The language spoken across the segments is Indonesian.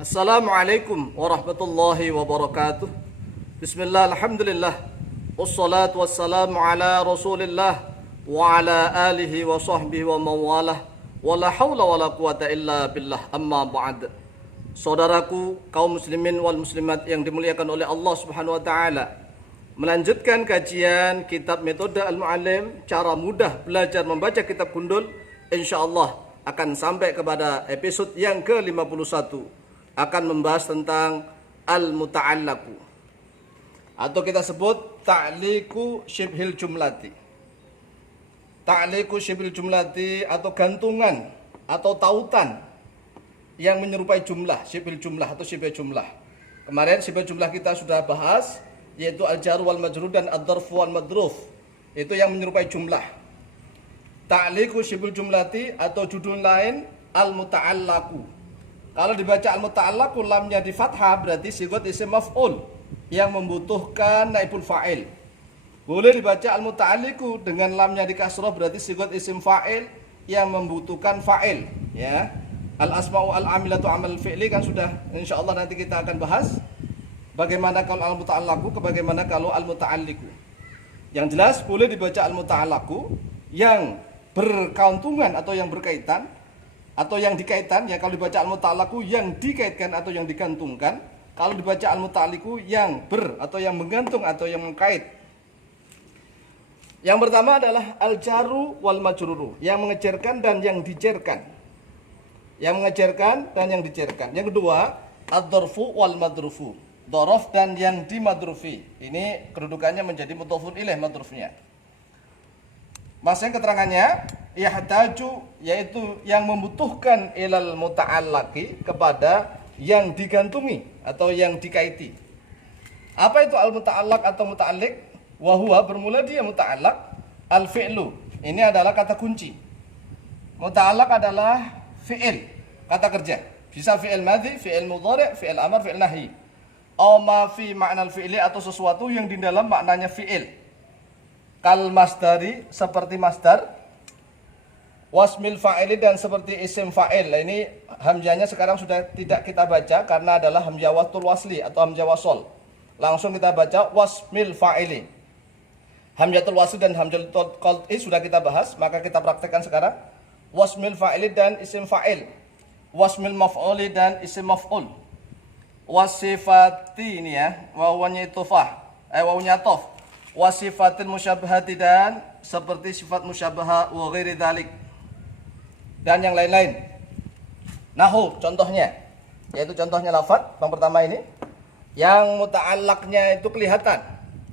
Assalamualaikum warahmatullahi wabarakatuh. Bismillah, alhamdulillah. Wassalatu wassalamu ala rasulillah wa ala alihi wa sahbihi wa mawalah. Wa la hawla wa la quwata illa billah, amma ba'd. Saudaraku kaum muslimin wal muslimat yang dimuliakan oleh Allah subhanahu wa ta'ala, melanjutkan kajian kitab metode Al-Mu'allim, cara mudah belajar membaca kitab gundul, insyaallah akan sampai kepada episode yang ke-51. Akan membahas tentang al-muta'allaku, atau kita sebut ta'liqu syibhil jumlati. Ta'liqu syibhil jumlati atau gantungan atau tautan yang menyerupai jumlah, syibhil jumlah atau syibh jumlah. Kemarin syibh jumlah kita sudah bahas, yaitu al-jar wal majrur dan ad-dharf wal madruf. Itu yang menyerupai jumlah. Ta'liqu syibhil jumlati atau judul lain al-muta'allaku. Kalau dibaca al-muta'allaqu lamnya di fathah berarti sigot isim maf'ul yang membutuhkan naibul fa'il. Boleh dibaca al-muta'alliqu dengan lamnya di kasrah berarti sigot isim fa'il yang membutuhkan fa'il, ya. Al-asma'u al-amilatu amal fi'li kan sudah insyaallah nanti kita akan bahas bagaimana kalau al-muta'allaqu, bagaimana kalau al-muta'alliqu. Yang jelas boleh dibaca al-muta'allaqu yang berkauntungan atau yang berkaitan atau yang dikaitkan, ya. Kalau dibaca al-muta'allaku yang dikaitkan atau yang digantungkan. Kalau dibaca al-muta'alliku yang atau yang menggantung atau yang mengkait. Yang pertama adalah al-jaru wal majruru, yang mengejarkan dan yang dijerkan. Yang mengejarkan dan yang dijerkan. Yang kedua, ad-dharfu wal madrufu, dhorof dan yang dimadrufi. Ini kedudukannya menjadi mudhofun ilaih madrufnya. Maksudnya keterangannya yahtaju, yaitu yang membutuhkan ilal muta'allaqi, kepada yang digantungi atau yang dikaiti. Apa itu al-muta'allaq atau muta'alliq? Wa huwa, bermula dia muta'allaq, al-fi'lu. Ini adalah kata kunci. Muta'allaq adalah fi'il, kata kerja. Bisa fi'il madhi, fi'il mudhari', fi'il amar, fi'il nahi. Au ma fi ma'nal fi'li, atau sesuatu yang di dalam maknanya fi'il. Kal masdari, seperti masdar, wasmil fa'ili, dan seperti isim fa'il. Ini hamzahnya sekarang sudah tidak kita baca karena adalah hamzah wasul wasli atau hamzah wasol. Langsung kita baca wasmil fa'ili. Hamzatul wasli dan hamzatul qat'i sudah kita bahas, maka kita praktekkan sekarang. Wasmil fa'ili dan isim fa'il, wasmil maf'uli dan isim maf'ul, wasifati, ini ya, wawunya itofah, wawunya tof, wasifatil musyabahati, dan seperti sifat musyabaha, wa ghairi dzalik, dan yang lain-lain. Nahu contohnya, yaitu contohnya lafaz yang pertama ini yang muta'allaqnya itu kelihatan,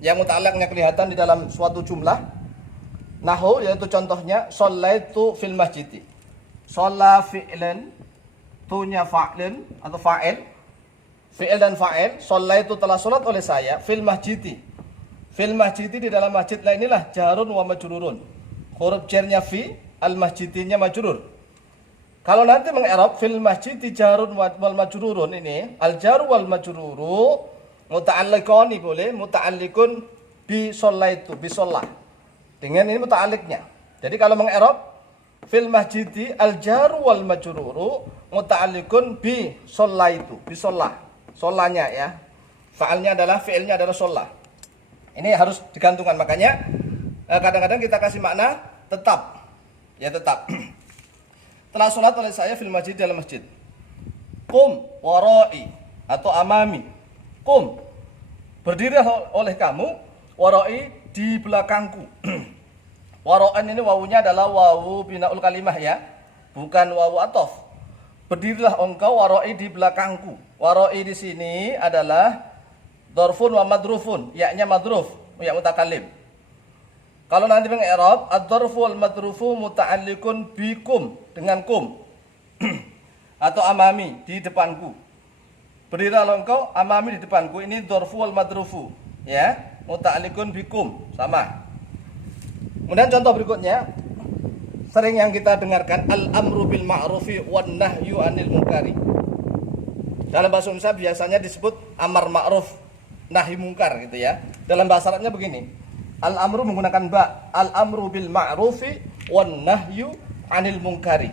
yang muta'allaqnya kelihatan di dalam suatu jumlah. Nahu yaitu contohnya shallaitu fil masjidi. Shalla fi'lan, tunya fa'lin atau fa'il, fi'il dan fa'il. Shallaitu telah salat oleh saya, fil masjidi. Fil masjidi, di dalam masjid. Lah inilah jarun wa majrurun. Huruf jarnya fi, al masjidinya majrur. Kalau nanti mengi'rab fil masjidi jarun wal majrurun, ini al jaru wal majruru muta'alliqani, boleh muta'alliqun bi shallaitu, bi shallah. Dengan ini muta'alliqnya. Jadi kalau mengi'rab fil masjidi al jaru wal majruru muta'alliqun bi shallaitu, bi shallah. Shallahnya, ya. Fa'alnya adalah, fi'ilnya adalah shallah. Ini harus digantungkan, makanya kadang-kadang kita kasih makna tetap, ya, tetap. Telah sholat oleh saya fil masjid, dalam masjid. Kum warai atau amami. Kum, berdiri oleh kamu, warai, di belakangku. Wara'an ini wawunya adalah wawu binaul kalimah, ya, bukan wawu atof. Berdirilah engkau, warai, di belakangku. Warai di sini adalah dzarfun wa madrufun, yaknya madruf, ya mutakallim. Kalau nanti mengi'rab ad-dzarfu wal madrufu muta'alliqun bikum, dengan kum atau amami, di depanku. Berdirilah engkau, amami, di depanku. Ini dzarfu wal madrufu, ya, muta'alliqun bikum, sama. Kemudian contoh berikutnya sering yang kita dengarkan, al-amru bil ma'rufi wan nahyu 'anil munkari. Dalam bahasa Indonesia biasanya disebut amar ma'ruf nahi mungkar, gitu ya. Dalam bahasa Arabnya begini, al-amru menggunakan ba, al-amru bil ma'rufi wan nahyu 'anil munkari.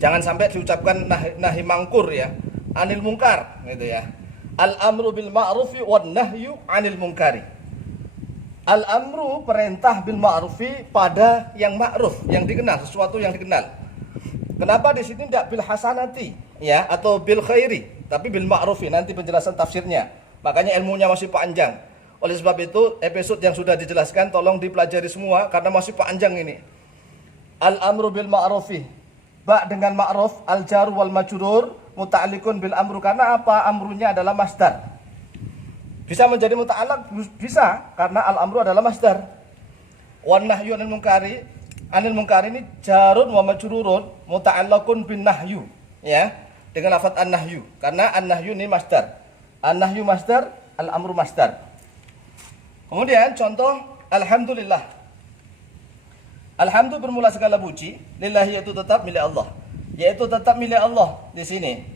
Jangan sampai diucapkan nahi mangkur, ya. anil munkar, gitu ya. Al-amru bil ma'rufi wan nahyu 'anil munkari. Al-amru perintah bil ma'rufi pada yang ma'ruf, yang dikenal, sesuatu yang dikenal. Kenapa di sini tidak bil hasanati ya atau bil khairi, tapi bil ma'rufi, nanti penjelasan tafsirnya. Makanya ilmunya masih panjang. Oleh sebab itu episode yang sudah dijelaskan tolong dipelajari semua karena masih panjang ini. Al-amru bil ma'rufi. Ba dengan ma'ruf, al-jar wal majrur muta'alliqun bil amru, karena apa? Amrunya adalah masdar. Bisa menjadi muta'allaq, bisa karena al-amru adalah masdar. Wan nahyu anil munkari, anil munkari ini jarun wa majrurun muta'allaqun bin nahyu, ya, dengan lafaz an-nahyu, karena an-nahyu ini masdar. An-nahyu masdar, al-amru masdar. Kemudian contoh alhamdulillah. Alhamdu bermula segala puji, lillahi yaitu tetap milik Allah. Yaitu tetap milik Allah di sini.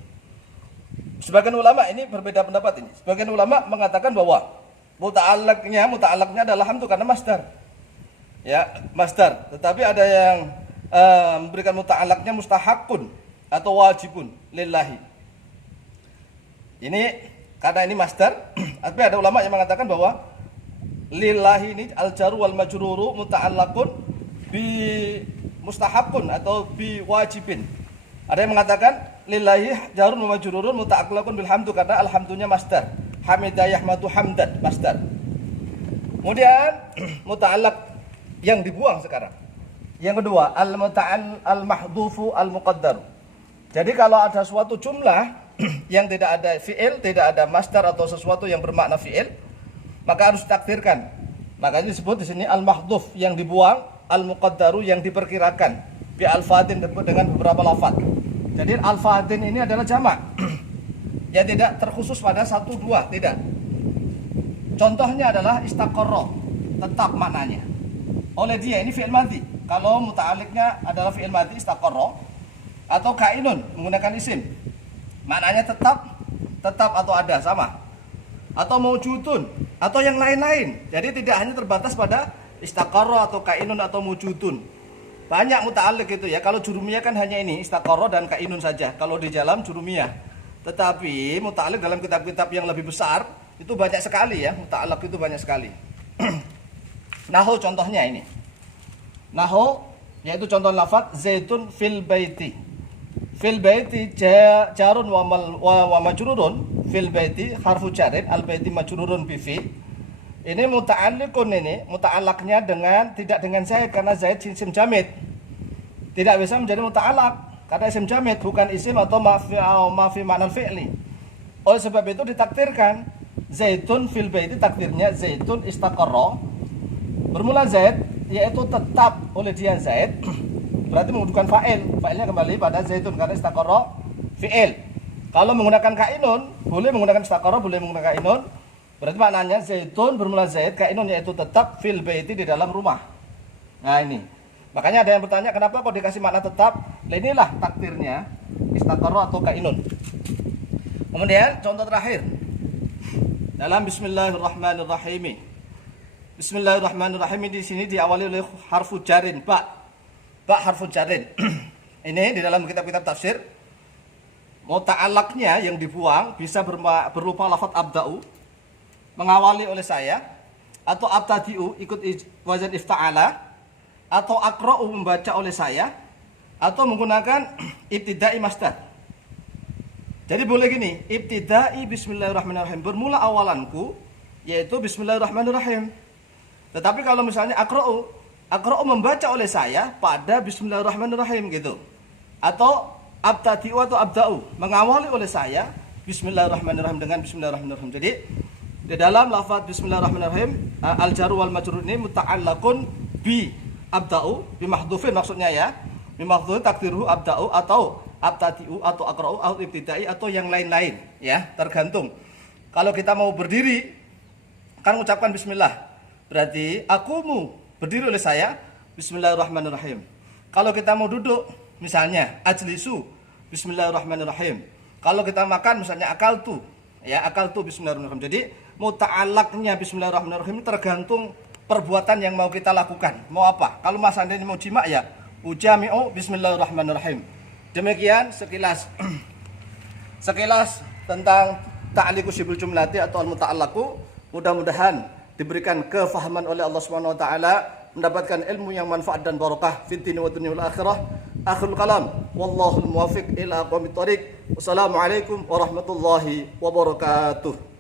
Sebagian ulama ini berbeda pendapat ini. Sebagian ulama mengatakan bahwa muta'allaqnya adalah hamdu karena masdar. Ya, masdar. Tetapi ada yang memberikan muta'allaqnya mustahakun atau wajibun lillahi. Ini karena ini masdar, tapi ada ulama yang mengatakan bahwa lillahi ini al-jaru wal majruru muta'allaqun bi mustahakun atau bi wajibin. Ada yang mengatakan lillahi jarun wa majrurun muta'allaqun bil hamdu, karena alhamdunya masdar. Hamida yahmadu hamdan, masdar. Kemudian muta'allaq yang dibuang sekarang. Yang kedua, al-mahdhufu al-muqaddar. Jadi kalau ada suatu jumlah yang tidak ada fi'il, tidak ada masdar atau sesuatu yang bermakna fi'il, maka harus ditakdirkan. Makanya disebut di sini al-mahdhuf yang dibuang, al-muqaddaru yang diperkirakan, bi al-fadin dengan beberapa lafaz. Jadi al-fadin ini adalah jamak. Ya tidak terkhusus pada satu dua, tidak. Contohnya adalah istaqarra, tetap maknanya. Oleh dia ini fi'il madhi. Kalau muta'alliqnya adalah fi'il madhi istaqarra, atau kainun menggunakan isim. Maknanya tetap atau ada sama. Atau mawjudun atau yang lain-lain. Jadi tidak hanya terbatas pada istaqarra atau kainun atau mawjudun. Banyak muta'alliq itu ya. Kalau jurumiyah kan hanya ini, istaqarra dan kainun saja. Kalau di dalam jurumiyah. Tetapi muta'alliq dalam kitab-kitab yang lebih besar itu banyak sekali ya. Muta'alliq itu banyak sekali. Nahu contohnya ini. Nahu yaitu contoh lafaz zaitun fil baiti. Fil baiti jarun wa majrurun. Fil baiti harfu jarin, al baiti majrurun bi fi. Ini muta'alliqun, ini muta'allaqnya dengan tidak dengan Zaid karena Zaid isim jamid. Tidak bisa menjadi muta'allaq karena isim jamid bukan isim atau mafi ma'nal fi'li. Oleh sebab itu ditakdirkan Zaitun fil baiti, takdirnya Zaitun istaqarra bermula Zaid yaitu tetap oleh dia Zaid. Berarti menggunakan fa'il. Fa'ilnya kembali pada Zaitun karena istaqarra fi'il. Kalau menggunakan kainun boleh menggunakan istaqarra, boleh menggunakan kainun. Berarti maknanya Zaitun bermula Zaid, kainun yaitu tetap fil baiti di dalam rumah. Nah ini. Makanya ada yang bertanya kenapa kok dikasih makna tetap? Nah, inilah takdirnya istaqarra atau kainun. Kemudian contoh terakhir. Dalam bismillahirrahmanirrahim. Bismillahirrahmanirrahim di sini diawali oleh harfu jarin ba. Ba harfu jarin. Ini di dalam kitab-kitab tafsir muta'allaqnya yang dibuang bisa berupa lafaz abda'u, mengawali oleh saya, atau abtadi'u ikut wazan ifta'ala, atau aqra'u membaca oleh saya, atau menggunakan ibtida'i masdar. Jadi boleh gini, ibtida'i bismillahirrahmanirrahim, bermula awalanku yaitu bismillahirrahmanirrahim. Tetapi kalau misalnya aqra'u membaca oleh saya pada bismillahirrahmanirrahim gitu. Atau abtadi'u atau abda'u mengawali oleh saya bismillahirrahmanirrahim dengan bismillahirrahmanirrahim. Jadi di dalam lafaz bismillahirrahmanirrahim al-jaru wal majrur ini muta'allaqun bi abda'u bi mahdhufin, maksudnya ya. Bi mahdhuf takdiruhu abda'u atau abtadi'u atau aqra'u atau ibtida'i atau yang lain-lain ya, tergantung. Kalau kita mau berdiri kan mengucapkan bismillah. Berarti akumu berdiri oleh saya bismillahirrahmanirrahim. Kalau kita mau duduk misalnya ajlisu bismillahirrahmanirrahim. Kalau kita makan misalnya akaltu ya, akaltu bismillahirrahmanirrahim. Jadi muta'allaqnya bismillahirrahmanirrahim tergantung perbuatan yang mau kita lakukan. Mau apa? Kalau Mas Andi mau jima ya ujami'u bismillahirrahmanirrahim. Demikian sekilas Sekilas tentang ta'liqu syibul jumlati atau al-muta'allaqu, mudah-mudahan diberikan kefahaman oleh Allah Subhanahu wa taala, mendapatkan ilmu yang manfaat dan barakah fid dini wa dunya wal akhirah. Akhirul kalam, wallahul muwaffiq ila aqwamit thoriq. Wassalamualaikum warahmatullahi wabarakatuh.